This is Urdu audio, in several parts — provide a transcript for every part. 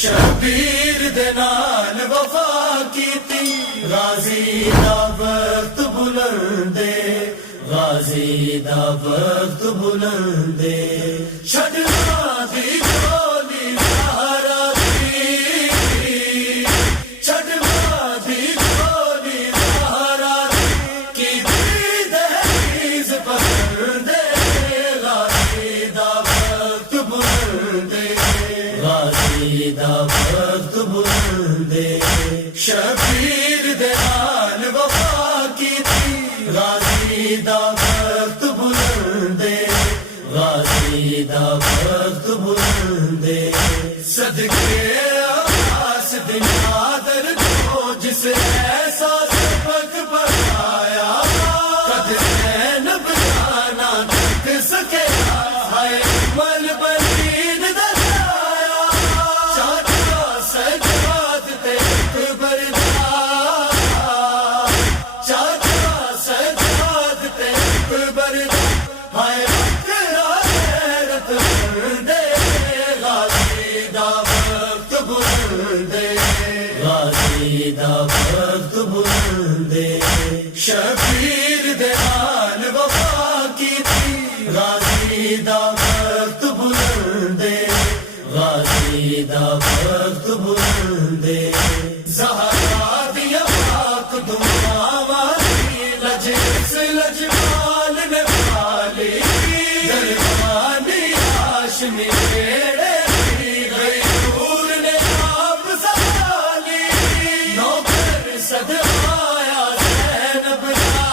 شبیر دے نال وفا کیتی غازی دا وقت بلندے غازی دا وقت بلندے چھڈنا دی گولی سہارا دی چھڈنا دی گولی سہارا دی کیتی دہلیز پسندے غازی دا وقت بلندے غازی دا وقت بلندے شبیر دے نال وفا کیتی غازی دا وقت بلندے غازی دا وقت بلندے صدقے عباس بن نادر کو جس احساس پک پکایا قد زینب جانا تک سکے ہائے مل بلید دسایا چاچا سجاد تے اکبر چاچا سجاد تے اکبر ہائے بکرا غیرت بلندے غازی دا وقت بلندے غازی دا وقت بلندے شبیر دے نال وفا کیتی غازی دا وقت بلندے غازی دا وقت بلندے زہرا دیا پاک دعاواں دی لجس لجپال نے پالی دربانی ہاشمی بیڑے دی گئی دور نے آپ سنبھالی نوکر صدقایا زینب دا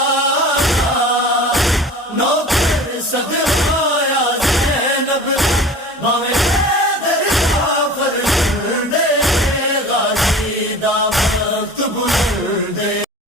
نوکر صدقایا زینب باویں حیدر جعفر بلندے غازی دا